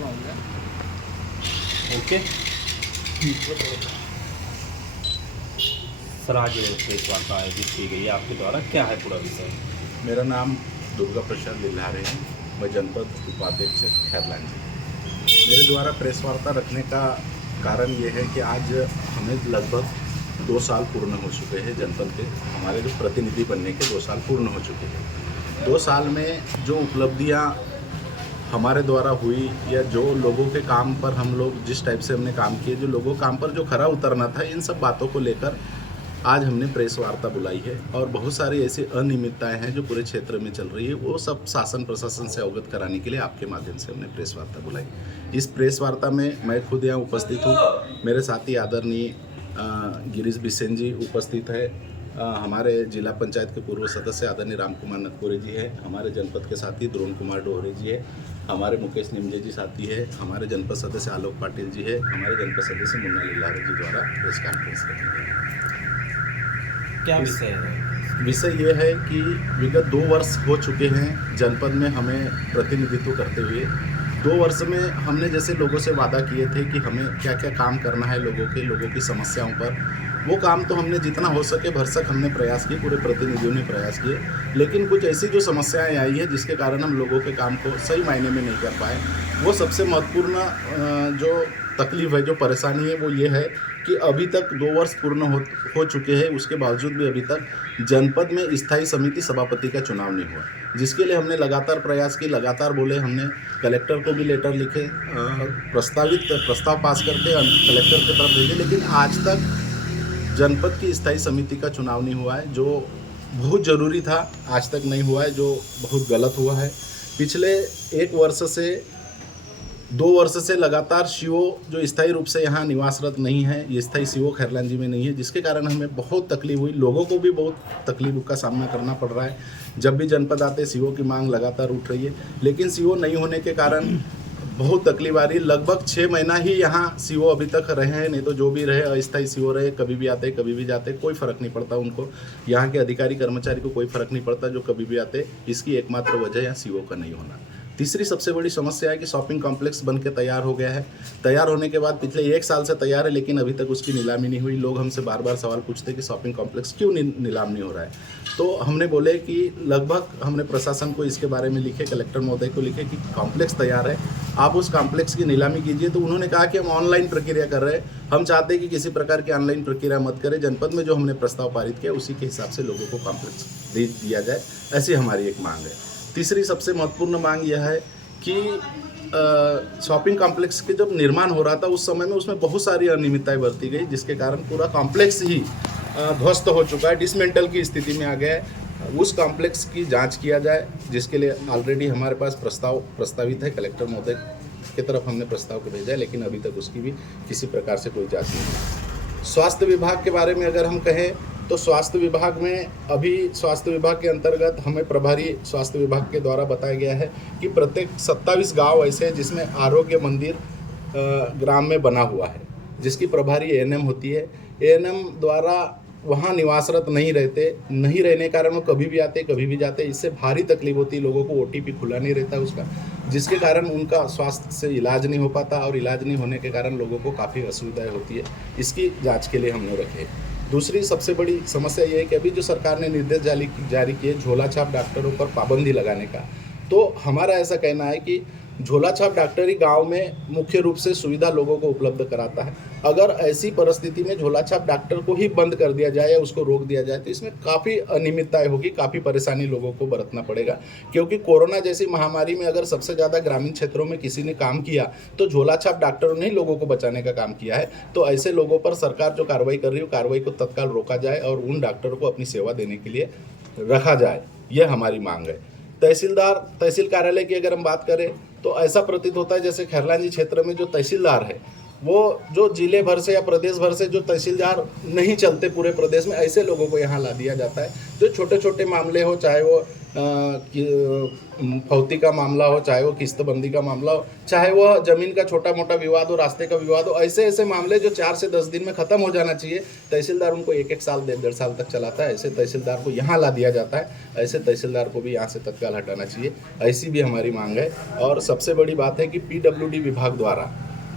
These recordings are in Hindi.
अपना हो गया। ओके सर, आज प्रेस वार्ता आयोजित की गई है आपके द्वारा, क्या है पूरा विषय? मेरा नाम दुर्गा प्रसाद लिल्हारे है। मैं जनपद उपाध्यक्ष खैरलांजी। मेरे द्वारा प्रेस वार्ता रखने का कारण ये है कि आज हमें लगभग 2 साल पूर्ण हो चुके हैं। जनपद के हमारे जो प्रतिनिधि बनने के 2 साल पूर्ण हो चुके हैं। 2 साल में जो उपलब्धियां हमारे द्वारा हुई या जो लोगों के काम पर हम लोग जिस टाइप से हमने काम किए, जो लोगों काम पर जो खरा उतरना था, इन सब बातों को लेकर आज हमने प्रेस वार्ता बुलाई है। और बहुत सारी ऐसी अनियमितताएं हैं जो पूरे क्षेत्र में चल रही है, वो सब शासन प्रशासन से अवगत कराने के लिए आपके माध्यम से हमने प्रेस वार्ता बुलाई। इस प्रेस वार्ता में मैं खुद यहाँ उपस्थित हूँ, मेरे साथी आदरणीय गिरीश बिसेन जी उपस्थित है, हमारे जिला पंचायत के पूर्व सदस्य आदरणीय राम कुमार नकपुरे जी है, हमारे जनपद के साथी द्रोण कुमार डोहरे जी है, हमारे मुकेश निमजे जी साथी है, हमारे जनपद सदस्य आलोक पाटिल जी है, हमारे जनपद सदस्य मुन्ना लिल्हारे जी द्वारा प्रेस कॉन्फ्रेंस रखी। क्या विषय है? विषय ये है कि विगत 2 वर्ष हो चुके हैं जनपद में हमें प्रतिनिधित्व करते हुए। 2 वर्ष में हमने जैसे लोगों से वादा किए थे कि हमें क्या क्या काम करना है लोगों की समस्याओं पर, वो काम तो हमने जितना हो सके भरसक हमने प्रयास किए, पूरे प्रतिनिधियों ने प्रयास किए। लेकिन कुछ ऐसी जो समस्याएं आई है जिसके कारण हम लोगों के काम को सही मायने में नहीं कर पाए। वो सबसे महत्वपूर्ण जो तकलीफ है, जो परेशानी है, वो ये है कि अभी तक 2 वर्ष पूर्ण हो चुके हैं, उसके बावजूद भी अभी तक जनपद में स्थायी समिति सभापति का चुनाव नहीं हुआ, जिसके लिए हमने लगातार प्रयास किए, लगातार बोले। हमने कलेक्टर को भी लेटर लिखे, प्रस्ताव पास करके कलेक्टर की तरफ भेजे, लेकिन आज तक जनपद की स्थायी समिति का चुनाव नहीं हुआ है, जो बहुत ज़रूरी था, आज तक नहीं हुआ है, जो बहुत गलत हुआ है। पिछले 1 वर्ष से 2 वर्ष से लगातार सीओ जो स्थायी रूप से यहाँ निवासरत नहीं है, ये स्थायी सीओ खैरलांजी में नहीं है, जिसके कारण हमें बहुत तकलीफ हुई, लोगों को भी बहुत तकलीफ का सामना करना पड़ रहा है। जब भी जनपद आते सीओ की मांग लगातार उठ रही है, लेकिन सीओ नहीं होने के कारण बहुत तकलीफ आ रही है। लगभग 6 महीना ही यहाँ सीओ अभी तक रहे हैं, नहीं तो जो भी रहे अस्थायी सीओ रहे, कभी भी आते कभी भी जाते, कोई फ़र्क नहीं पड़ता उनको। यहाँ के अधिकारी कर्मचारी को कोई फ़र्क नहीं पड़ता जो कभी भी आते। इसकी एकमात्र वजह यहाँ सीओ का नहीं होना। तीसरी सबसे बड़ी समस्या है कि शॉपिंग कॉम्प्लेक्स बन के तैयार हो गया है। तैयार होने के बाद पिछले 1 साल से तैयार है, लेकिन अभी तक उसकी नीलामी नहीं हुई। लोग हमसे बार बार सवाल पूछते कि शॉपिंग कॉम्प्लेक्स क्यों नीलाम नहीं हो रहा है। तो हमने बोले कि लगभग हमने प्रशासन को इसके बारे में लिखे, कलेक्टर महोदय को लिखे कि कॉम्प्लेक्स तैयार है, आप उस कॉम्प्लेक्स की नीलामी कीजिए। तो उन्होंने कहा कि हम ऑनलाइन प्रक्रिया कर रहे हैं, हम चाहते हैं कि किसी प्रकार की ऑनलाइन प्रक्रिया मत करें। जनपद में जो हमने प्रस्ताव पारित किया उसी के हिसाब से लोगों को कॉम्प्लेक्स दे दिया जाए, ऐसी हमारी एक मांग है। तीसरी सबसे महत्वपूर्ण मांग यह है कि शॉपिंग कॉम्प्लेक्स के जब निर्माण हो रहा था उस समय में उसमें बहुत सारी अनियमितताएं बरती गई, जिसके कारण पूरा कॉम्प्लेक्स ही ध्वस्त हो चुका है, डिसमेंटल की स्थिति में आ गया है। उस कॉम्प्लेक्स की जांच किया जाए, जिसके लिए ऑलरेडी हमारे पास प्रस्तावित है, कलेक्टर महोदय की तरफ हमने प्रस्ताव को भेजा है, लेकिन अभी तक उसकी भी किसी प्रकार से कोई जांच नहीं हुई। स्वास्थ्य विभाग के बारे में अगर हम कहें तो स्वास्थ्य विभाग में अभी स्वास्थ्य विभाग के अंतर्गत हमें प्रभारी स्वास्थ्य विभाग के द्वारा बताया गया है कि प्रत्येक 27 गांव ऐसे हैं जिसमें आरोग्य मंदिर ग्राम में बना हुआ है, जिसकी प्रभारी एएनएम होती है। एएनएम द्वारा वहाँ निवासरत नहीं रहने के कारण वो कभी भी आते कभी भी जाते, इससे भारी तकलीफ होती है लोगों को। ओटीपी खुला नहीं रहता उसका, जिसके कारण उनका स्वास्थ्य से इलाज नहीं हो पाता, और इलाज नहीं होने के कारण लोगों को काफ़ी असुविधाएं होती है। इसकी जांच के लिए हमने रखे। दूसरी सबसे बड़ी समस्या ये है कि अभी जो सरकार ने निर्देश जारी किए झोला छाप डॉक्टरों पर पाबंदी लगाने का, तो हमारा ऐसा कहना है कि झोला छाप डॉक्टरी गांव में मुख्य रूप से सुविधा लोगों को उपलब्ध कराता है। अगर ऐसी परिस्थिति में झोला छाप डॉक्टर को ही बंद कर दिया जाए या उसको रोक दिया जाए तो इसमें काफ़ी अनियमितताएं होगी, काफ़ी परेशानी लोगों को बरतना पड़ेगा। क्योंकि कोरोना जैसी महामारी में अगर सबसे ज़्यादा ग्रामीण क्षेत्रों में किसी ने काम किया तो झोला छाप डॉक्टरों ने ही लोगों को बचाने का काम किया है। तो ऐसे लोगों पर सरकार जो कार्रवाई कर रही है, कार्रवाई को तत्काल रोका जाए और उन डॉक्टरों को अपनी सेवा देने के लिए रखा जाए, यह हमारी मांग है। तहसील कार्यालय की अगर हम बात करें तो ऐसा प्रतीत होता है जैसे खैरलांजी क्षेत्र में जो तहसीलदार है वो जो जिले भर से या प्रदेश भर से जो तहसीलदार नहीं चलते पूरे प्रदेश में, ऐसे लोगों को यहाँ ला दिया जाता है। जो छोटे छोटे मामले हो, चाहे वो फौती का मामला हो, चाहे वो किस्तबंदी का मामला हो, चाहे वह ज़मीन का छोटा मोटा विवाद हो, रास्ते का विवाद हो, ऐसे ऐसे मामले जो 4 से 10 दिन में ख़त्म हो जाना चाहिए, तहसीलदार उनको 1-1 साल 1.5 साल तक चलाता है। ऐसे तहसीलदार को यहाँ ला दिया जाता है, ऐसे तहसीलदार को भी यहाँ से तत्काल हटाना चाहिए, ऐसी भी हमारी मांग है। और सबसे बड़ी बात है कि PWD विभाग द्वारा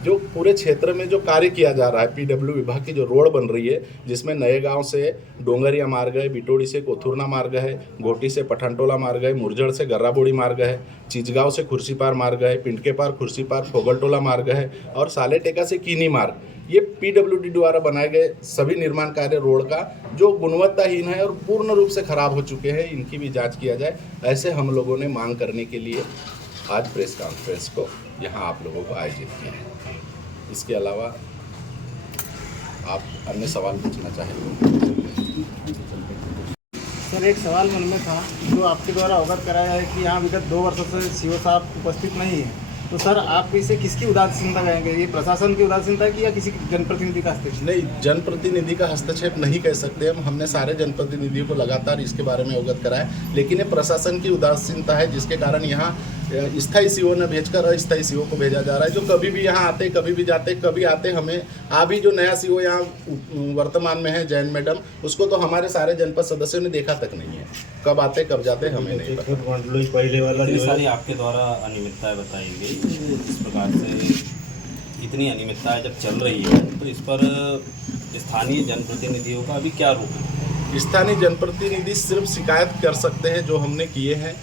जो पूरे क्षेत्र में जो कार्य किया जा रहा है, PW विभाग की जो रोड बन रही है, जिसमें नए गांव से डोंगरिया मार्ग है, बिटोड़ी से कोथुरना मार्ग है, घोटी से पठानटोला मार्ग है, मुरजड़ से गर्राबोड़ी मार्ग है, चिचगांव से खुर्सीपार मार्ग है, पिंडके पार खुर्सीपार फोगलटोला मार्ग है और सालेटेका से कीनी मार्ग, ये PWD द्वारा बनाए गए सभी निर्माण कार्य रोड का जो गुणवत्ताहीन है और पूर्ण रूप से खराब हो चुके हैं, इनकी भी जाँच किया जाए। ऐसे हम लोगों ने मांग करने के लिए आज प्रेस कॉन्फ्रेंस को यहाँ आप लोगों को आयोजित किया है। इसके अलावा आप अन्य सवाल पूछना चाहेंगे? सर, एक सवाल मन में था जो आपके द्वारा अवगत कराया है कि यहाँ विगत 2 वर्षों से CO साहब उपस्थित नहीं है, तो सर आप इसे किसकी उदासीनता कहेंगे? ये प्रशासन की उदासीनता की या किसी जनप्रतिनिधि का हस्तक्षेप? नहीं, जनप्रतिनिधि का हस्तक्षेप नहीं कह सकते हम। हमने सारे जनप्रतिनिधियों को लगातार इसके बारे में अवगत कराया, लेकिन ये प्रशासन की उदासीनता है जिसके कारण यहाँ स्थायी CO ने भेजकर अस्थायी CO को भेजा जा रहा है, जो कभी भी यहाँ आते, कभी भी जाते, कभी आते। हमें अभी जो नया CO यहाँ वर्तमान में है, जैन मैडम, उसको तो हमारे सारे जनपद सदस्यों ने देखा तक नहीं है। कब आते कब जाते हमें नहीं पता। पहले वाला इतनी सारी आपके द्वारा अनियमितताएं बताई गई, इस प्रकार से इतनी अनियमितताएं जब चल रही है तो इस पर स्थानीय जनप्रतिनिधियों का अभी क्या रूप है? स्थानीय जनप्रतिनिधि सिर्फ शिकायत कर सकते हैं जो हमने किए हैं।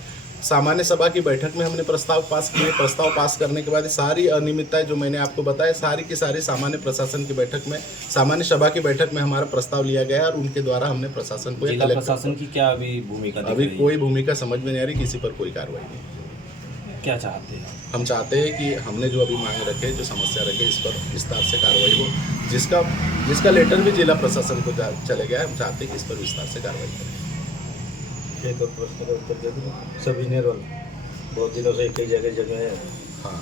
सामान्य सभा की बैठक में हमने प्रस्ताव पास किए, प्रस्ताव पास करने के बाद सारी अनियमितताएं जो मैंने आपको बताया सारी की सारी सामान्य प्रशासन की बैठक में, सामान्य सभा की बैठक में हमारा प्रस्ताव लिया गया और उनके द्वारा हमने प्रशासन को जिला प्रशासन की क्या अभी भूमिका? अभी कोई भूमिका समझ में नहीं आ रही, किसी पर कोई कार्रवाई नहीं। क्या चाहते हैं? हम चाहते हैं कि हमने जो अभी मांग रखे, जो समस्या रखे, इस पर विस्तार से कार्रवाई हो, जिसका लेटर भी जिला प्रशासन को चले गया है। हम चाहते हैं कि इस पर विस्तार से कार्रवाई करें। एक और प्रश्न का उत्तर दे दूँ। सब इंजीनियर बहुत दिनों से एक ही जगह है, हाँ,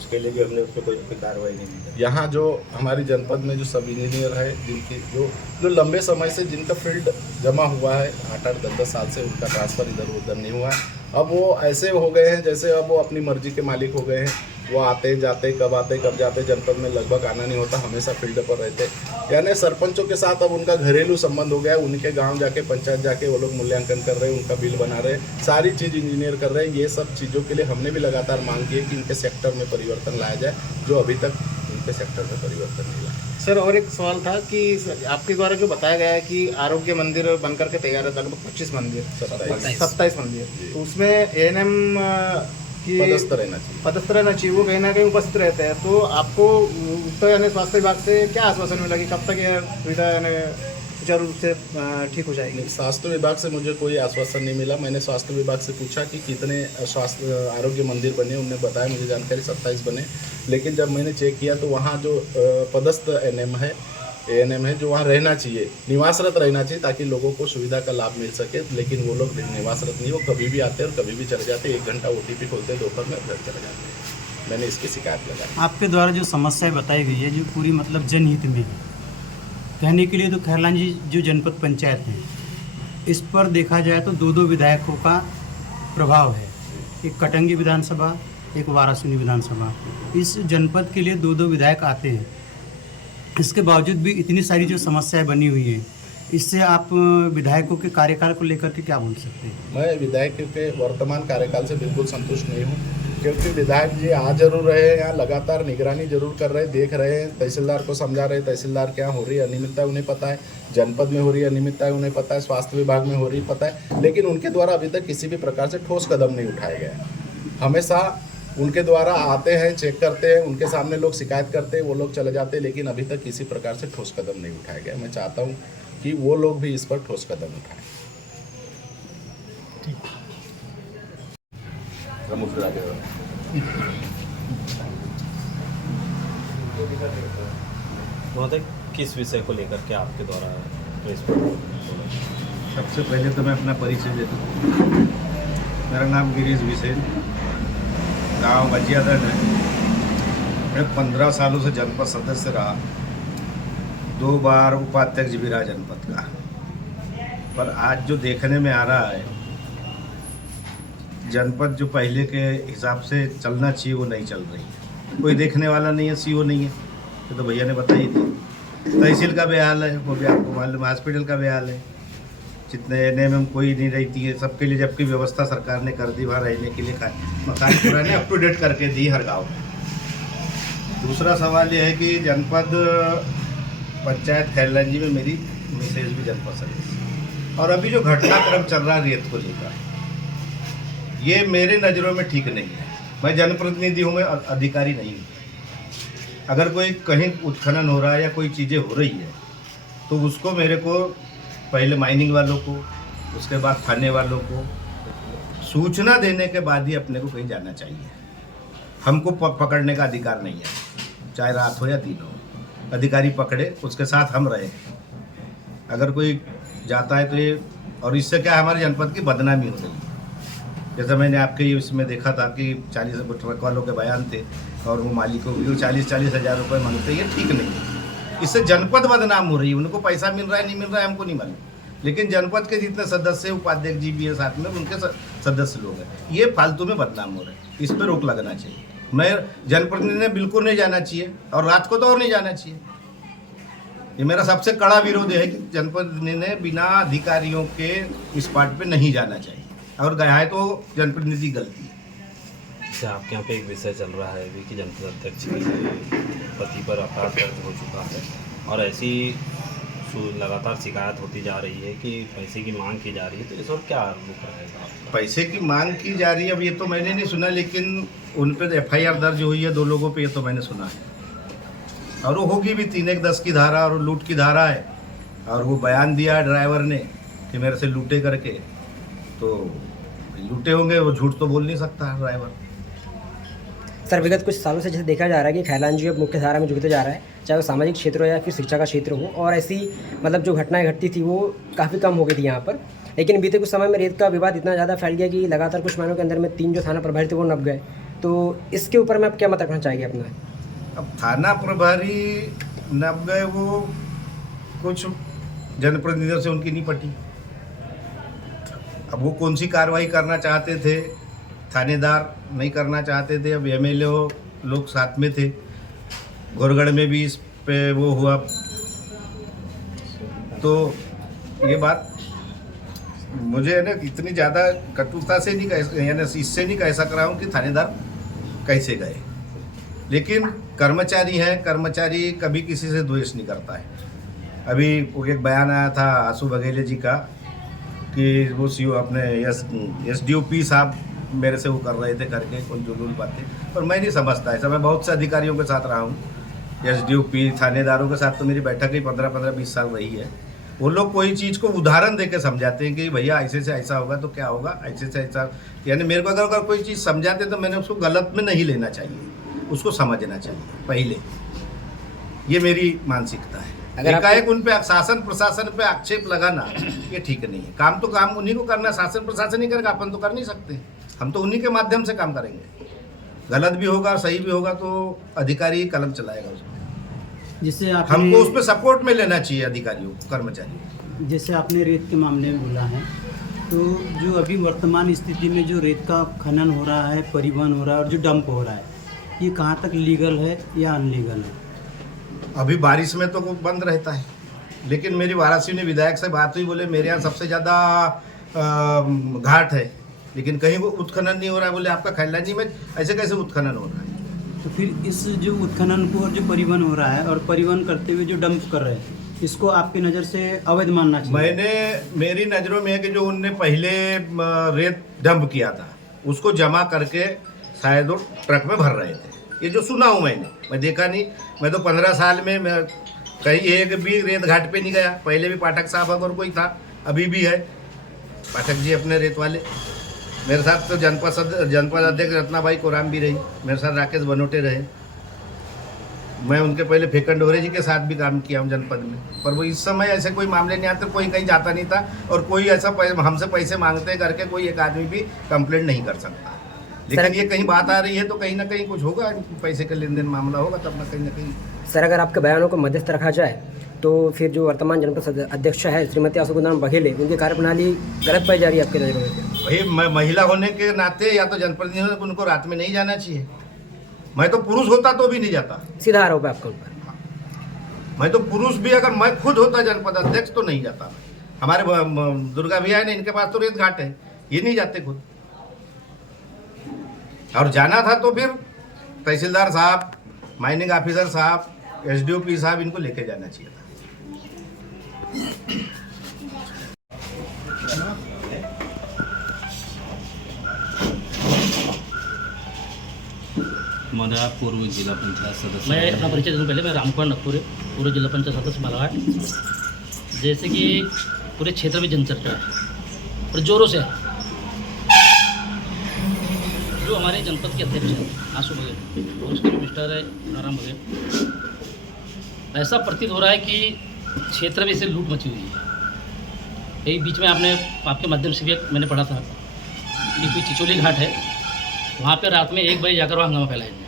उसके लिए भी हमने उस पर कोई कार्रवाई नहीं की। यहाँ जो हमारी जनपद में जो सब इंजीनियर है, जिनकी जो लंबे समय से जिनका फील्ड जमा हुआ है, 8-8, 10-10 साल से उनका ट्रांसफ़र इधर उधर नहीं हुआ है, अब वो ऐसे हो गए हैं जैसे अब वो अपनी मर्जी के मालिक हो गए हैं। वो आते जाते, कब जाते, जनपद में लगभग आना नहीं होता, हमेशा फील्ड पर रहते। यानी सरपंचों के साथ अब उनका घरेलू संबंध हो गया है। उनके गांव जाके, पंचायत जाके वो लोग मूल्यांकन कर रहे हैं, उनका बिल बना रहे हैं, सारी चीज़ इंजीनियर कर रहे हैं। ये सब चीज़ों के लिए हमने भी लगातार मांग की है कि इनके सेक्टर में परिवर्तन लाया जाए, जो अभी तक इनके सेक्टर में परिवर्तन नहीं लाया। सर, और एक सवाल था कि आपके द्वारा जो बताया गया है कि आरोग्य मंदिर बनकर के तैयार है, लगभग 25 मंदिर, 27 मंदिर, तो उसमें ANM की पदस्थ रहना चाहिए, वो कहीं ना कहीं उपस्थित रहते हैं। तो आपको तो यानी स्वास्थ्य विभाग से क्या आश्वासन मिला कि कब तक यह सुविधा यानी सुचारू रूप से ठीक हो जाएगी? स्वास्थ्य विभाग से मुझे कोई आश्वासन नहीं मिला। मैंने स्वास्थ्य विभाग से पूछा कि कितने स्वास्थ्य आरोग्य मंदिर बने, उन्होंने बताया मुझे जानकारी 27 बने, लेकिन जब मैंने चेक किया तो वहाँ जो पदस्थ ANM है जो वहाँ रहना चाहिए, निवासरत रहना चाहिए, ताकि लोगों को सुविधा का लाभ मिल सके, लेकिन वो लोग निवासरत नहीं, वो कभी भी आते और कभी भी चले जाते। 1 घंटा OTP खोलते, दोपहर में घर चले जाते हैं। मैंने इसकी शिकायत लगाई। आपके द्वारा जो समस्याएं बताई गई है, जो पूरी मतलब जनहित में है, कहने के लिए तो खैरलांजी जो जनपद पंचायत है, इस पर देखा जाए तो 2 विधायकों का प्रभाव है। एक कटंगी विधानसभा, एक वारासिनी विधानसभा। इस जनपद के लिए 2 विधायक आते हैं। इसके बावजूद भी इतनी सारी जो समस्याएं बनी हुई हैं, इससे आप विधायकों के कार्यकाल को लेकर के क्या बोल सकते हैं? मैं विधायक के वर्तमान कार्यकाल से बिल्कुल संतुष्ट नहीं हूँ, क्योंकि विधायक जी आ जरूर रहे हैं, यहाँ लगातार निगरानी जरूर कर रहे हैं, देख रहे हैं, तहसीलदार को समझा रहे हैं, तहसीलदार क्या हो रही है अनियमितता उन्हें पता है, जनपद में हो रही है अनियमितता उन्हें पता है, स्वास्थ्य विभाग में हो रही पता है, लेकिन उनके द्वारा अभी तक किसी भी प्रकार से ठोस कदम नहीं उठाया गया। हमेशा उनके द्वारा आते हैं, चेक करते हैं, उनके सामने लोग शिकायत करते हैं, वो लोग चले जाते हैं, लेकिन अभी तक किसी प्रकार से ठोस कदम नहीं उठाया गया। मैं चाहता हूँ कि वो लोग भी इस पर ठोस कदम उठाएं। महोदय, किस विषय को लेकर के आपके द्वारा प्रेस? सबसे पहले तो मैं अपना परिचय देता हूँ। मेरा नाम गिरीश बिसेन, गाँव बजियादन है। मैं 15 सालों से जनपद सदस्य रहा, 2 बार उपाध्यक्ष भी रहा जनपद का। पर आज जो देखने में आ रहा है जनपद जो पहले के हिसाब से चलना चाहिए वो नहीं चल रही है। कोई देखने वाला नहीं है, सीओ नहीं है, ये तो भैया ने बताई थी। तहसील का भी हाल है, वो भी आपको मालूम, हॉस्पिटल का भी हाल है। जितने एनएमएम कोई नहीं रहती है सबके लिए, जबकि व्यवस्था सरकार ने कर दी वहाँ रहने के लिए मकान पुराने अप टू डेट करके दी हर गाँव में। दूसरा सवाल ये है कि जनपद पंचायत खैरलांजी में मेरी मिसेज भी जनपद सदस्य, और अभी जो घटनाक्रम चल रहा है रेत को लेकर, ये मेरे नज़रों में ठीक नहीं है। मैं जनप्रतिनिधि हूँ, मैं अधिकारी नहीं हूँ। अगर कोई कहीं उत्खनन हो रहा है या कोई चीज़ें हो रही है तो उसको मेरे को पहले माइनिंग वालों को, उसके बाद थाने वालों को सूचना देने के बाद ही अपने को कहीं जाना चाहिए। हमको पकड़ने का अधिकार नहीं है, चाहे रात हो या दिन हो। अधिकारी पकड़े, उसके साथ हम रहे। अगर कोई जाता है तो ये, और इससे क्या है, हमारे जनपद की बदनामी हो रही है। जैसा मैंने आपके इसमें देखा था कि 40 ट्रक वालों के बयान थे और वो मालिकों को 40-40 हज़ार रुपये मांगते, ये ठीक नहीं है। इससे जनपद बदनाम हो रही है। उनको पैसा मिल रहा है नहीं मिल रहा है हमको नहीं मालूम, लेकिन जनपद के जितने सदस्य, उपाध्यक्ष जी भी है साथ में, उनके सदस्य लोग हैं, ये फालतू में बदनाम हो रहे हैं। इस पर रोक लगना चाहिए। मैं जनप्रतिनिधि ने बिल्कुल नहीं जाना चाहिए, और रात को तो और नहीं जाना चाहिए। ये मेरा सबसे कड़ा विरोध है कि जनप्रतिनिधि ने बिना अधिकारियों के इस पार्ट पे नहीं जाना चाहिए, और गया है तो जनप्रतिनिधि गलती है। जैसे आपके यहाँ पे एक विषय चल रहा है अभी कि जनपद अध्यक्ष के पति पर अपराध दर्ज हो चुका है, और ऐसी लगातार शिकायत होती जा रही है कि पैसे की मांग की जा रही है, तो इस और क्या रुख रहेगा आपका? पैसे की मांग की जा रही है, अब ये तो मैंने नहीं सुना, लेकिन उन पर FIR दर्ज हुई है 2 लोगों पे, ये तो मैंने सुना है। और वो होगी भी 3-1-10 की धारा, और लूट की धारा है। और वो बयान दिया है ड्राइवर ने कि मेरे से लूटे करके, तो लूटे होंगे, वो झूठ तो बोल नहीं सकता ड्राइवर। सर, विगत कुछ सालों से जैसे देखा जा रहा है कि खैरलांजी अब मुख्य धारा में जुड़ते जा रहा है, चाहे वो सामाजिक क्षेत्र हो या फिर शिक्षा का क्षेत्र हो, और ऐसी मतलब जो घटनाएं घटती थी वो काफ़ी कम हो गई थी यहाँ पर। लेकिन बीते कुछ समय में रेत का विवाद इतना ज़्यादा फैल गया कि लगातार कुछ महीनों के अंदर में 3 जो थाना प्रभारी थे वो नप गए। तो इसके ऊपर में आप क्या मत रखना चाहिए अपना? अब थाना प्रभारी नप गए, वो कुछ जनप्रतिनिधियों से उनकी नहीं पटी। अब वो कौन सी कार्रवाई करना चाहते थे, थानेदार नहीं करना चाहते थे। अब MLA लोग साथ में थे, घोरगढ़ में भी इस पे वो हुआ। तो ये बात मुझे है ना इतनी ज़्यादा कटुता से नहीं कह, यानी इससे नहीं कह सक रहा हूँ कि थानेदार कैसे गए, लेकिन कर्मचारी हैं, कर्मचारी कभी किसी से द्वेष नहीं करता है। अभी एक बयान आया था आंसू बघेले जी का कि वो CO अपने SDOP साहब मेरे से वो कर रहे थे करके कोई जुलूल बातें, पर मैं नहीं समझता ऐसा। मैं बहुत से अधिकारियों के साथ रहा हूँ, SDOP थानेदारों के साथ तो मेरी बैठक ही 15-20 साल रही है। वो लोग कोई चीज़ को उदाहरण दे के समझाते हैं कि भैया ऐसे से ऐसा होगा तो क्या होगा, ऐसे से ऐसा। यानी मेरे को अगर कोई चीज़ समझाते तो मैंने उसको गलत में नहीं लेना चाहिए, उसको समझना चाहिए पहले। ये मेरी मानसिकता है। अगर एकाएक उन पे शासन प्रशासन पे आक्षेप लगाना ये ठीक नहीं है। काम तो काम उन्हीं को करना, शासन प्रशासन ही करेगा, अपन तो कर नहीं सकते। हम तो उन्हीं के माध्यम से काम करेंगे। गलत भी होगा सही भी होगा तो अधिकारी ही कलम चलाएगा उसमें। जिससे हमको उस पर सपोर्ट में लेना चाहिए अधिकारियों को, कर्मचारियों। जैसे आपने रेत के मामले में बोला है, तो जो अभी वर्तमान स्थिति में जो रेत का खनन हो रहा है, परिवहन हो रहा है और जो डंप हो रहा है, ये कहाँ तक लीगल है या अनलीगल है? अभी बारिश में तो बंद रहता है, लेकिन मेरी वाराणसी में विधायक से बात हुई, बोले मेरे यहाँ सबसे ज़्यादा घाट है, लेकिन कहीं वो उत्खनन नहीं हो रहा है। बोले आपका खैरलांजी में ऐसे कैसे उत्खनन हो रहा है? तो फिर इस जो उत्खनन को और जो परिवहन हो रहा है और परिवहन करते हुए जो डंप कर रहे हैं, इसको आपकी नज़र से अवैध मानना चाहिए? मेरी नज़रों में है कि जो उनने पहले रेत डंप किया था उसको जमा करके शायद वो ट्रक में भर रहे थे। ये जो सुना हूँ मैं देखा नहीं। मैं तो 15 साल में मैं कहीं एक भी रेत घाट पे नहीं गया। पहले भी पाठक साहब अगर कोई था, अभी भी है पाठक जी अपने रेत वाले। मेरे साथ तो जनपद अध्यक्ष रत्नाबाई कोराम भी रही, मेरे साथ राकेश बनोटे रहे। मैं उनके पहले फेकन डोरे जी के साथ भी काम किया हूँ जनपद में, पर वो इस समय ऐसे कोई मामले नहीं आते, कोई कहीं जाता नहीं था, और कोई ऐसा हमसे पैसे मांगते करके कोई एक आदमी भी कंप्लेंट नहीं कर सकता। लेकिन ये कहीं बात आ रही है तो कहीं ना कहीं कुछ होगा, पैसे का लेन देन मामला होगा तब ना कहीं। सर, अगर आपके बयानों को मध्यस्थ रखा जाए तो फिर जो वर्तमान जनपद अध्यक्ष है श्रीमती आंसू बघेले, उनकी कार्यप्रणाली गलत पाई जा रही है आपके नज़रों में? भाई मैं महिला होने के नाते या तो जनप्रतिनिधि को उनको रात में नहीं जाना चाहिए। मैं तो पुरुष होता तो भी नहीं जाता। सीधा आरोप है आपके ऊपर। मैं तो पुरुष भी अगर मैं खुद होता जनपद अध्यक्ष तो नहीं जाता। हमारे दुर्गा भैया ने, इनके पास तो रेत घाट है, ये नहीं जाते खुद। और जाना था तो फिर तहसीलदार साहब, माइनिंग ऑफिसर साहब, SDOP साहब, इनको लेके जाना चाहिए था। हमारा पूर्व जिला पंचायत सदस्य। मैं अपना परिचय दूँ पहले। मैं रामकुमार नकपुरे, पूर्व जिला पंचायत सदस्य बालाघाट। जैसे कि पूरे क्षेत्र में जनचर्चा है और जोरों से है। जो हमारे जनपद के अध्यक्ष हैं आंसू बघेल और उसके मिस्टर है नारायण बघेल, ऐसा प्रतीत हो रहा है कि क्षेत्र में इसे लूट मची हुई है। यही बीच में आपके माध्यम से भी मैंने पढ़ा था कि कोई चिचोली घाट है, वहाँ पे रात में 1 बजे जाकर वहाँ हंगामा फैलाया जाए,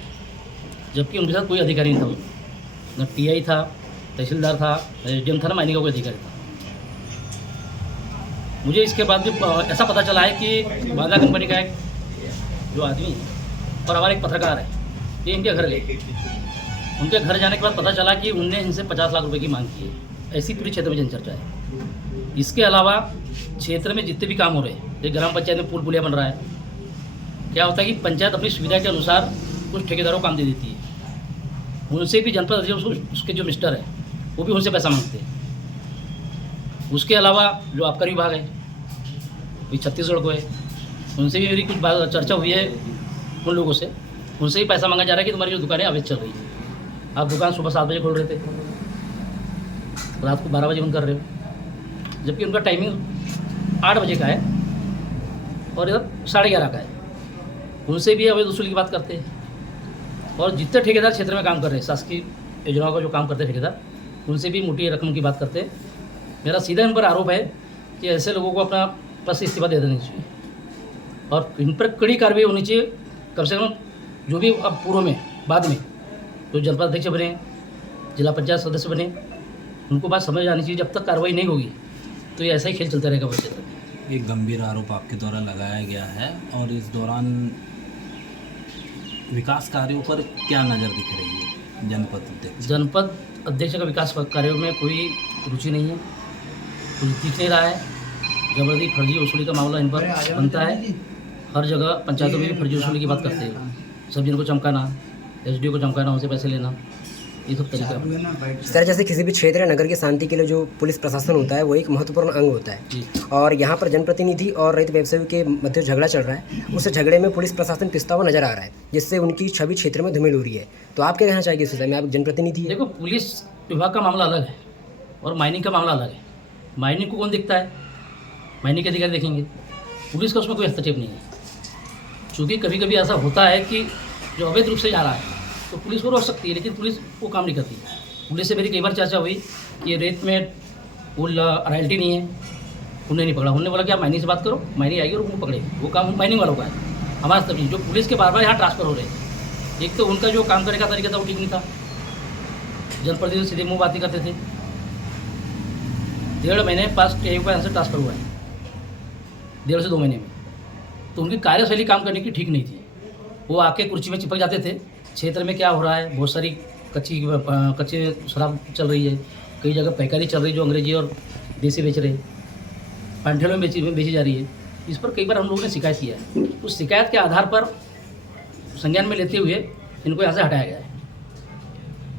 जबकि उनके साथ कोई अधिकारी नहीं था। न TI था, तहसीलदार था, SDM था, ना माइनिंग का कोई अधिकारी था। मुझे इसके बाद भी ऐसा पता चला है कि वादा कंपनी का एक जो आदमी है और हमारा एक पत्रकार है, ये इनके घर गए। उनके घर जाने के बाद पता चला कि उनने इनसे 50 लाख रुपए की मांग की है। ऐसी पूरी क्षेत्र में जनचर्चा है। इसके अलावा क्षेत्र में जितने भी काम हो रहे हैं, जैसे ग्राम पंचायत में पुल पुलिया बन रहा है, क्या होता है कि पंचायत अपनी सुविधा के अनुसार कुछ ठेकेदारों को काम दे देती है। उनसे भी जनपद अध्यक्ष, उसके जो मिस्टर है, वो भी उनसे पैसा मांगते हैं। उसके अलावा जो आबकारी विभाग है, वही छत्तीसगढ़ को है, उनसे भी मेरी कुछ चर्चा हुई है उन लोगों से। उनसे भी पैसा मांगा जा रहा है कि तुम्हारी जो दुकानें अवैध चल रही है। आप दुकान सुबह 7 बजे खोल रहे थे, रात को 12 बजे बंद कर रहे हो, जबकि उनका टाइमिंग 8 बजे का है और इधर 11:30 का है। उनसे भी अवैध वसूली की बात करते हैं। और जितने ठेकेदार क्षेत्र में काम कर रहे हैं, शासकीय योजनाओं का जो काम करते हैं ठेकेदार, उनसे भी मोटी रकम की बात करते हैं। मेरा सीधा इन पर आरोप है कि ऐसे लोगों को अपना पद से इस्तीफा दे देना चाहिए और इन पर कड़ी कार्रवाई होनी चाहिए। कम से कम जो भी अब पूर्व में, बाद में जो जनपद अध्यक्ष बने, जिला पंचायत सदस्य बने, उनको बात समझ आनी चाहिए। जब तक कार्रवाई नहीं होगी तो ये ऐसा ही खेल चलता रहेगा क्षेत्र में। एक गंभीर आरोप आपके द्वारा लगाया गया है और इस दौरान विकास कार्यों पर क्या नज़र दिख रही है जनपद अध्यक्ष? जनपद अध्यक्ष का विकास कार्यों में कोई रुचि नहीं है, कुछ दिख नहीं रहा है। जबरदस्ती फर्जी वसूली का मामला इन पर बनता है। हर जगह पंचायतों में भी फर्जी वसूली की बात करते हैं। सब जिनको चमकाना, SDO को चमकाना, उनसे पैसे लेना, ये सब तरीका। इस तरह जैसे किसी भी क्षेत्र या नगर की शांति के लिए जो पुलिस प्रशासन होता है वो एक महत्वपूर्ण अंग होता है। और यहाँ पर जनप्रतिनिधि और रैत व्यवसायियों के मध्य झगड़ा चल रहा है। उस झगड़े में पुलिस प्रशासन पिसता हुआ नजर आ रहा है, जिससे उनकी छवि क्षेत्र में धूमिल हो रही है। तो आप क्या कहना चाहिए इस विषय में? आप जनप्रतिनिधि हैं। देखो, पुलिस विभाग का मामला अलग है और माइनिंग का मामला अलग है। माइनिंग को कौन देखता है? माइनिंग के अधिकारी देखेंगे। पुलिस का उसमें कोई हस्तक्षेप नहीं है। चूँकि कभी कभी ऐसा होता है कि जो अवैध रूप से जा रहा है तो पुलिस को रोक सकती है, लेकिन पुलिस वो काम नहीं करती। पुलिस से मेरी कई बार चर्चा हुई कि ये रेत में वो रॉयल्टी नहीं है, उन्हें नहीं पकड़ा। उन्होंने बोला कि आप माइनिंग से बात करो, माइनिंग आएगी और उनको पकड़ेगी। वो काम माइनिंग वालों का है, हमारा तब नहीं। जो पुलिस के बार बार यहाँ ट्रांसफर हो रहे हैं, एक तो उनका जो काम करने का तरीका था वो ठीक नहीं था। जनप्रतिनिधि सीधे मुँह बातें करते थे। 1.5 महीने पास TI का यहाँ से ट्रांसफर हुआ है, 1.5 से 2 महीने में। तो उनकी कार्यशैली काम करने की ठीक नहीं थी। वो आके कुर्सी में चिपक जाते थे। क्षेत्र में क्या हो रहा है, बहुत सारी कच्ची शराब चल रही है, कई जगह पैकारी चल रही है जो अंग्रेजी और देसी बेच रहे, पंठेलों में बेची जा रही है। इस पर कई बार हम लोगों ने शिकायत किया है। उस शिकायत के आधार पर संज्ञान में लेते हुए इनको यहाँ से हटाया गया है।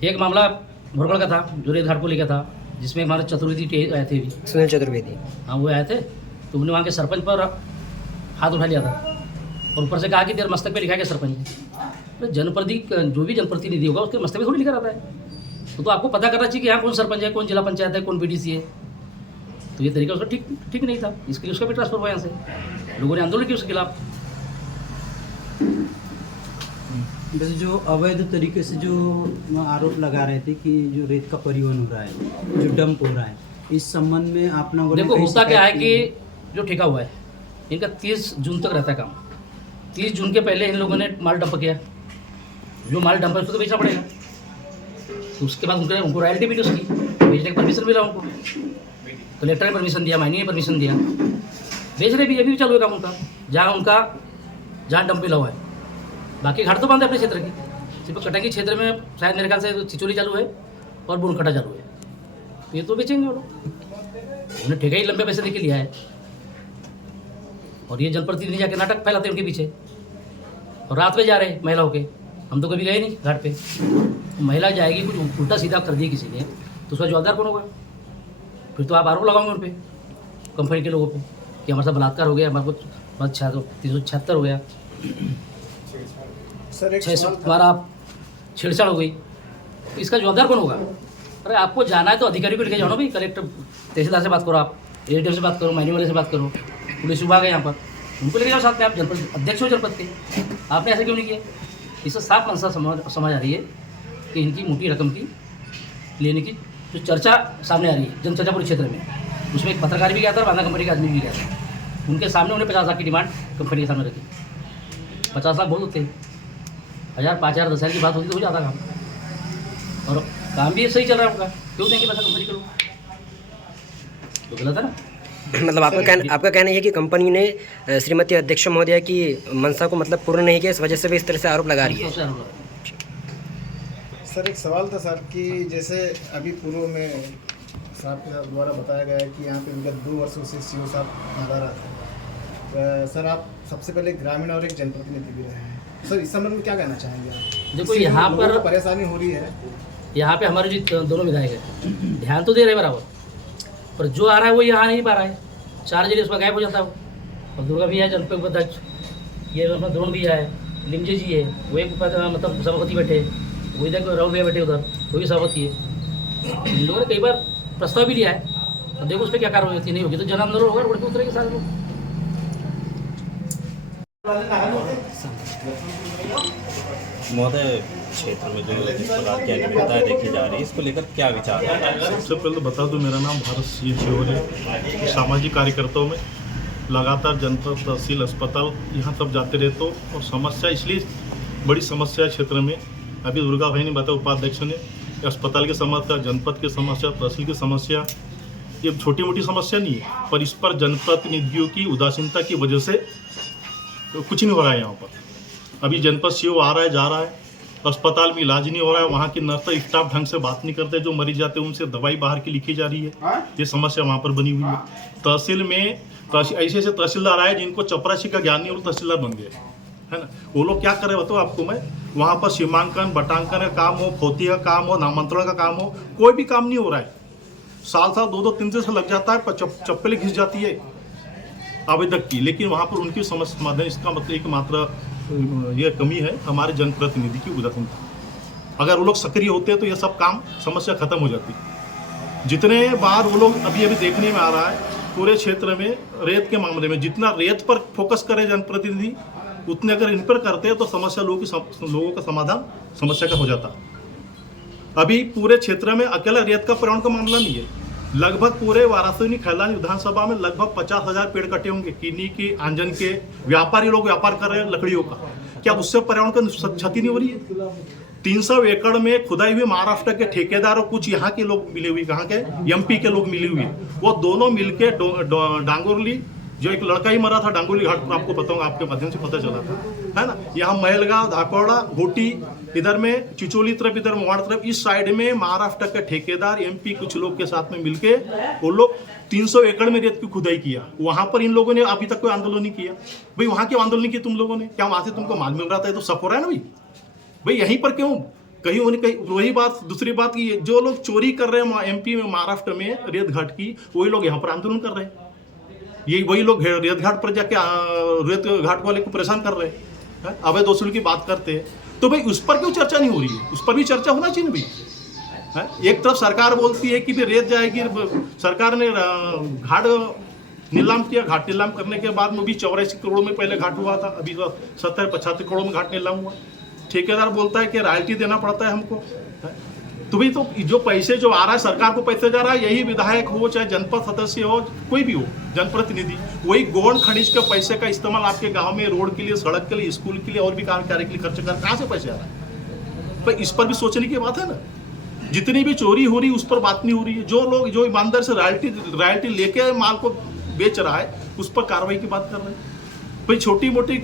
एक मामला भोरगढ़ का था जो रेत घाट को लेकर था, जिसमें हमारे चतुर्वेदी आए थे, सुनील चतुर्वेदी। हाँ, वो आए थे। तो उन्होंने वहाँ के सरपंच पर हाथ उठा लिया था और ऊपर से कहा कि तेरे मस्तक पे लिखा गया सरपंच। तो जो भी जनप्रतिनिधि होगा उसके मस्तक पे थोड़ी लिखा रहता है। तो आपको पता करना चाहिए कि यहाँ कौन सरपंच है, कौन जिला पंचायत है, कौन BDC है। तो ये तरीका उसका ठीक नहीं था। इसके लिए उसका भी ट्रांसफर हुआ यहाँ से। लोगों ने आंदोलन किया उसके खिलाफ। वैसे जो अवैध तरीके से जो आरोप लगा रहे थे कि जो रेत का परिवहन हो रहा है, जो डंप हो रहा है, इस संबंध में आप लोगों ने देखो, होता क्या है कि जो ठेका हुआ है इनका 30 जून तक रहता है काम। 30 जून के पहले इन लोगों ने माल डंप किया। जो माल डंप है उसको तो बेचना पड़ेगा। तो उसके बाद उनको रॉयल्टी मिली, उसकी बेचने का परमिशन मिला उनको। कलेक्टर ने परमिशन दिया, माइनिंग ने परमिशन दिया। बेच रहे भी, ये भी चालू है काम उनका, जहाँ डंप मिला हुआ है। बाकी घाट तो बंद है अपने क्षेत्र की, सिर्फ कटंगी क्षेत्र में शायद मेरे ख्याल से चिचोली चालू है और बुनकटा चालू है। तो ये तो बेचेंगे वो लोग, उन्हें ठेका ही लंबे पैसे देके लिया है। और ये जनप्रतिनिधि जाके नाटक फैलाते हैं उनके पीछे, और रात में जा रहे हैं महिलाओं के। हम तो कभी गए नहीं घाट पे, महिला जाएगी कुछ उल्टा सीधा कर दिया किसी ने तो उसका जवाबदार कौन होगा? फिर तो आप आरोप लगाओगे उन पर, कंपनी के लोगों पे, कि हमारे साथ बलात्कार हो गया, हमारे को 376 हो गया, सर एक 612 छेड़छाड़ हो गई, तो इसका जवाबदार कौन होगा? अरे आपको जाना है तो अधिकारी को लेके जाओ ना भाई, कलेक्टर तहसीलदार से बात करो, आप एडीएम से बात करो, माइनिंग वाले से बात करो, पुलिस विभाग है यहाँ पर, उनको लेके जाओ साथ में। आप जनपद अध्यक्ष हो जनपद के, आपने ऐसा क्यों नहीं किया? इससे साफ मनसा समझ आ रही है कि इनकी मोटी रकम की लेने की जो चर्चा सामने आ रही है जनचर्चापुर क्षेत्र में। उसमें एक पत्रकार भी गया था और बांधा कंपनी का आदमी भी गया था, उनके सामने उन्हें 50 लाख की डिमांड कंपनी के सामने रखी। 50 लाख बहुत होते हैं, 1000, 5000, 10,000 की बात होती तो हो जाता काम, और काम भी सही चल रहा है उनका, क्यों देंगे पैसा कंपनी के लोग? तो गलत है ना। मतलब आपका कहना ये है कि कंपनी ने श्रीमती अध्यक्ष महोदया की मंशा को मतलब पूर्ण नहीं किया, इस वजह से भी इस तरह से आरोप लगा रही है। सर एक सवाल था सर कि जैसे अभी पूर्व में साहब के द्वारा बताया गया है कि यहाँ पे विगत 2 वर्षों से सीओ साहब नादारत है। सर आप सबसे पहले ग्रामीण और एक जनप्रतिनिधि भी रहे हैं, सर इस संबंध में क्या कहना चाहेंगे आप? देखो यहाँ पर परेशानी हो रही है, यहाँ पे हमारे जो दोनों विधायक है ध्यान तो दे रहे बराबर, पर जो आ रहा है वो यहाँ नहीं पा रहा है। 4 जगह उसका गायब हो जाता है। और दुर्गा भी है जनपद उपाध्यक्ष, ये अपना द्रोण भी है, लिमजे जी है, वो एक मतलब सभापति बैठे, वो इधर राहुल भैया बैठे उधर, वो भी सभापति है। इन लोगों ने कई बार प्रस्ताव भी लिया है, अब देखो उस पर क्या कार्रवाई होती नहीं होगी तो जन आंदोलन होगा रोड पे उतरेंगे सारे लोग। महोदय, क्षेत्र में जो इस प्रकार की अनियमितताएं देखी जा रही है, इसको लेकर क्या विचार है? सबसे पहले तो बता दूं, मेरा नाम भारत सिंह छियोर है। सामाजिक कार्यकर्ताओं में लगातार जनपद, तहसील, अस्पताल यहाँ सब जाते रहते हो, और समस्या इसलिए बड़ी समस्या है क्षेत्र में। अभी दुर्गा भाई ने बताया, उपाध्यक्ष ने, अस्पताल की समस्या, जनपद की समस्या, तहसील की समस्या, ये छोटी मोटी समस्या नहीं है, पर इस पर जनप्रतिनिधियों की उदासीनता की वजह से कुछ नहीं हो रहा है। यहाँ पर अभी जनपद सीओ आ रहा है, जा रहा है, अस्पताल में इलाज नहीं हो रहा है, वहाँ की नर्स स्टाफ ढंग से बात नहीं करते, जो मरीज जाते हैं उनसे दवाई बाहर की लिखी जा रही है, ये समस्या वहाँ पर बनी हुई है। तहसील में ऐसे ऐसे तहसीलदार आए जिनको चपरासी का ज्ञान नहीं और तहसीलदार बन गए, है ना। वो लोग क्या कर रहे बताओ आपको मैं, वहाँ पर सीमांकन, बटांकन का काम हो, फोती का काम हो, नामांतरण का काम हो, कोई भी काम नहीं हो रहा है। साल 2-2, 3 साल लग जाता है, पर चप्पलें घिस जाती है आवेदक की, लेकिन वहाँ पर उनकी समस्या समाधान, इसका मतलब एकमात्र ये कमी है हमारे जनप्रतिनिधि की उदासीनता। अगर वो लोग सक्रिय होते हैं तो ये सब काम समस्या खत्म हो जाती। जितने बार वो लोग अभी देखने में आ रहा है पूरे क्षेत्र में रेत के मामले में, जितना रेत पर फोकस करे जनप्रतिनिधि, उतने अगर इन पर करते हैं तो समस्या लोगों का समाधान समस्या का हो जाता। अभी पूरे क्षेत्र में अकेला रेत का पर्यावरण का मामला नहीं है, लगभग पूरे वाराणसी खैलानी विधानसभा में लगभग 50,000 पेड़ कटे होंगे, किन्नी के, आंजन के। व्यापारी लोग व्यापार कर रहे हैं लकड़ियों का, क्या उससे पर्यावरण को क्षति नहीं हो रही है? 300 एकड़ में खुदाई हुई महाराष्ट्र के ठेकेदार और कुछ यहाँ के लोग मिले हुए, कहाँ के, एमपी के लोग मिले हुए, वो दोनों मिलके डांगोरली, जो एक लड़का ही मरा था डांगोली घाट पर, आपको बताऊंगा, आपके माध्यम से पता चला था, है ना। यहाँ महलगांव, धाकौड़ा, घोटी, इधर में चिचोली तरफ, इधर मोहाड़ तरफ, इस साइड में महाराष्ट्र के ठेकेदार, एमपी कुछ लोग के साथ में मिलके वो लोग 300 एकड़ में रेत की खुदाई किया। वहां पर इन लोगों ने अभी तक कोई आंदोलन नहीं किया। भाई वहां क्यों आंदोलन नहीं किया तुम लोगों ने? क्या वहां से तुमको माल मिल रहा था? तो शक हो रहा है ना भाई यहीं पर क्यों? कहीं वही बात। दूसरी बात की, जो लोग चोरी कर रहे हैं एमपी में, महाराष्ट्र में रेत घाट की, वही लोग यहाँ पर आंदोलन कर रहे हैं। ये वही लोग रेत घाट पर जाके रेत घाट वाले को परेशान कर रहे हैं, अवैध वसूल की बात करते हैं। तो भाई उस पर क्यों चर्चा नहीं हो रही है? उस पर भी चर्चा होना चाहिए भाई। एक तरफ सरकार बोलती है कि भाई रेत जाएगी, सरकार ने घाट नीलाम किया, घाट नीलाम करने के बाद में भी 84 करोड़ में पहले घाट हुआ था, अभी 70-75 करोड़ में घाट नीलाम हुआ। ठेकेदार बोलता है कि रॉयल्टी देना पड़ता है हमको। तो भाई तो जो पैसे जो आ रहा है, सरकार को पैसे जा रहा है, यही विधायक हो, चाहे जनपद सदस्य हो, कोई भी हो, जनप्रतिनिधि, वही गौण खनिज के पैसे का इस्तेमाल आपके गांव में रोड के लिए, सड़क के लिए, स्कूल के लिए और भी कार्य के लिए खर्च कर, कहाँ से पैसे आ रहा है भाई? इस पर भी सोचने की बात है ना। जितनी भी चोरी हो रही है उस पर बात नहीं हो रही है। जो लोग जो ईमानदार से रॉयल्टी लेके माल को बेच रहा है उस पर कार्रवाई की बात कर रहे हैं। भाई छोटी मोटी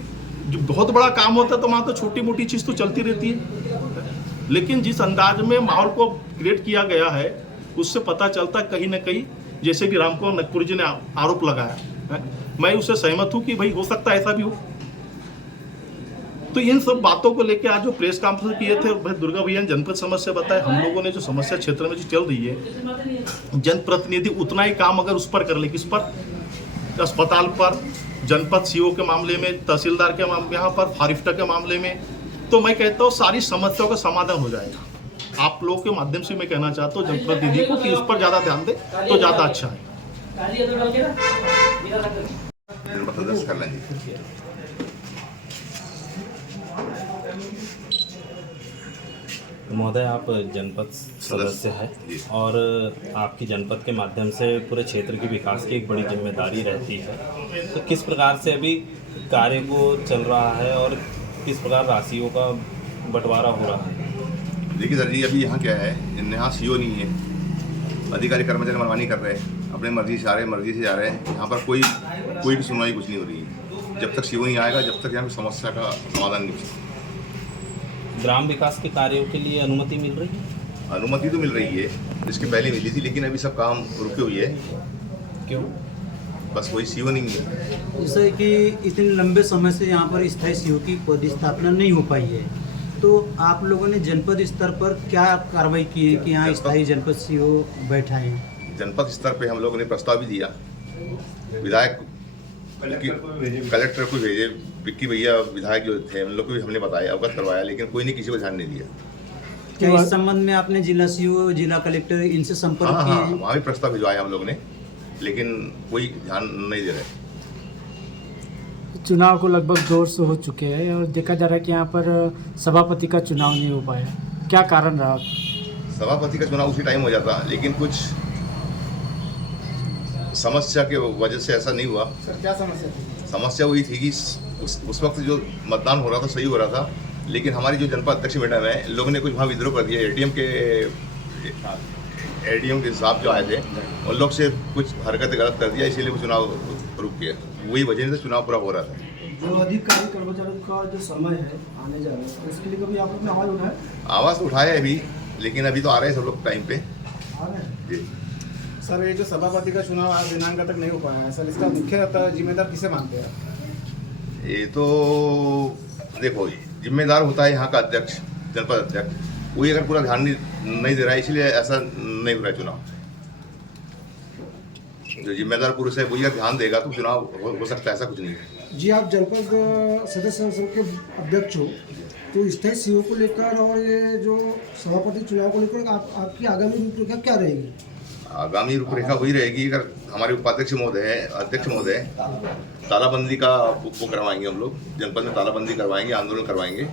जो बहुत बड़ा काम होता है तो वहाँ तो छोटी मोटी चीज़ तो चलती रहती है, लेकिन जिस अंदाज में माहौल को क्रिएट किया गया है उससे पता चलता है कहीं ना कहीं, जैसे कि रामकुमार नकपुरी जी ने आरोप लगाया है, मैं उससे सहमत हूँ कि भाई हो सकता है ऐसा भी हो। तो इन सब बातों को लेकर आज जो प्रेस कॉन्फ्रेंस किए थे, भाई दुर्गा भैया ने जनपद समस्या बताए, हम लोगों ने जो समस्या क्षेत्र में जो चल रही है, जनप्रतिनिधि उतना ही काम अगर उस पर कर ले, किस पर, अस्पताल पर, जनपद सीओ के मामले में, तहसीलदार के मामले, यहाँ पर फारिफ्टा के मामले में, तो मैं कहता हूँ सारी समस्याओं का समाधान हो जाएगा। आप लोगों के माध्यम से मैं कहना चाहता हूँ जनप्रतिनिधि को कि उस पर ज़्यादा ध्यान दे तो ज़्यादा अच्छा है। जनपद सदस्य खैरलांजी। महोदय, आप जनपद सदस्य हैं और आपकी जनपद के माध्यम से पूरे क्षेत्र के विकास की एक बड़ी जिम्मेदारी रहती है, तो किस प्रकार से अभी कार्य को चल रहा है और किस प्रकार राशियों का बंटवारा हो रहा है? देखिए सर जी, अभी यहाँ क्या है, यहाँ सीओ नहीं है, अधिकारी कर्मचारी मनमानी कर रहे हैं, अपने मर्जी से आ रहे हैं, मर्जी से जा रहे हैं, यहाँ पर कोई भी सुनवाई कुछ नहीं हो रही है। जब तक सीओ नहीं आएगा, जब तक यहाँ की समस्या का समाधान नहीं हो सकता। ग्राम विकास के कार्यों के लिए अनुमति मिल रही है? अनुमति तो मिल रही है, इसके पहले मिली थी, लेकिन अभी सब काम रुके हुई है। क्यों? बस कोई सीओ नहीं है। जैसे कि इतने लंबे समय से यहाँ पर स्थायी सीओ की पदस्थापना नहीं हो पाई है, तो आप लोगों ने जनपद स्तर पर क्या कार्रवाई की है कि यहाँ स्थायी जनपद सीओ बैठा है? जनपद स्तर पे हम लोगों ने प्रस्ताव भी दिया, विधायक कलेक्टर को भेजे, विक्की भैया विधायक जो थे उन लोग को भी हमने बताया, अवगत करवाया, लेकिन कोई ने किसी को ध्यान नहीं दिया। क्या इस संबंध में आपने जिला सीओ, जिला कलेक्टर इनसे संपर्क किया है? वहाँ भी प्रस्ताव भिजवाया हम लोग ने, लेकिन कोई ध्यान नहीं दे रहे। चुनाव को लगभग 2 वर्ष हो चुके हैं और देखा जा रहा है कि यहाँ पर सभापति का चुनाव नहीं हो पाया, क्या कारण रहा? सभापति का चुनाव उसी टाइम हो जाता, लेकिन कुछ समस्या के वजह से ऐसा नहीं हुआ। सर क्या समस्या थी? समस्या हुई थी कि उस वक्त जो मतदान हो रहा था सही हो रहा था, लेकिन हमारी जो जनपद अध्यक्ष मैडम है, इन लोगों ने कुछ वहाँ विद्रोह कर दिया। एडीएम के साहब जो आए थे उन लोग से कुछ हरकतें गलत कर दिया, इसीलिए वो चुनाव रुक गया। वही वजह से चुनाव पूरा हो रहा था। जो अधिकारी कर्मचारियों का जो समय है आने जाने का, इसके लिए कभी आप लोग ने आवाज़ उठाया? आवाज़ तो उठाया है अभी, लेकिन अभी तो आ रहे हैं सब लोग टाइम पे। आ रहे हैं जी सर, ये जो सभापति का चुनाव आज दिनांक तक नहीं हो पाया है सर, इसका मुख्य जिम्मेदार किसे मानते हैं? ये तो देखो, जिम्मेदार होता है यहाँ का अध्यक्ष, जनपद अध्यक्ष, वही अगर पूरा ध्यान नहीं दे रहा है, इसलिए ऐसा नहीं हो रहा है चुनाव। जो जिम्मेदार पुरुष है वही अगर ध्यान देगा तो चुनाव हो सकता है, ऐसा कुछ नहीं है। जी, आप जनपद सदस्य संघ के अध्यक्ष हो, तो स्थायी सीओ को लेकर और ये जो सभापति चुनाव को लेकर आपकी आगामी रूपरेखा क्या रहेगी? आगामी रूपरेखा वही रहेगी, अगर हमारे उपाध्यक्ष महोदय है, अध्यक्ष महोदय, तालाबंदी का वो करवाएंगे हम लोग, जनपद में तालाबंदी करवाएंगे, आंदोलन करवाएंगे।